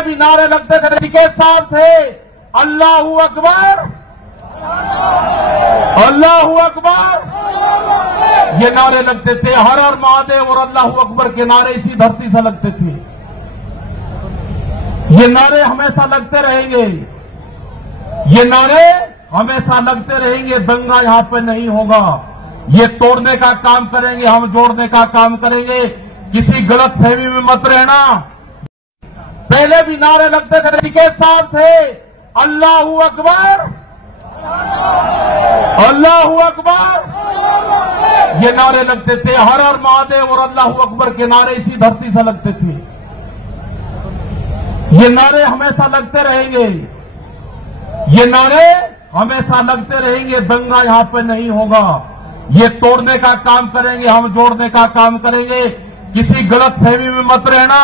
पहले भी नारे लगते थे के साथ थे, अल्लाहू अकबर, अल्लाहू अकबर, ये नारे लगते थे। हर हर महादेव और अल्लाहू अकबर के नारे इसी धरती से लगते थे। ये नारे हमेशा लगते रहेंगे, ये नारे हमेशा लगते रहेंगे। दंगा यहां पे नहीं होगा। ये तोड़ने का काम करेंगे, हम जोड़ने का काम करेंगे। किसी गलत फहमी में मत रहना। पहले भी नारे लगते थे के साथ थे, अल्लाहू अकबर, अल्लाहू अकबर, ये नारे लगते थे। हर हर महादेव और अल्लाहू अकबर के नारे इसी धरती से लगते थे। ये नारे हमेशा लगते रहेंगे, ये नारे हमेशा लगते रहेंगे। दंगा यहां पे नहीं होगा। ये तोड़ने का काम करेंगे, हम जोड़ने का काम करेंगे। किसी गलत फहमी में मत रहना।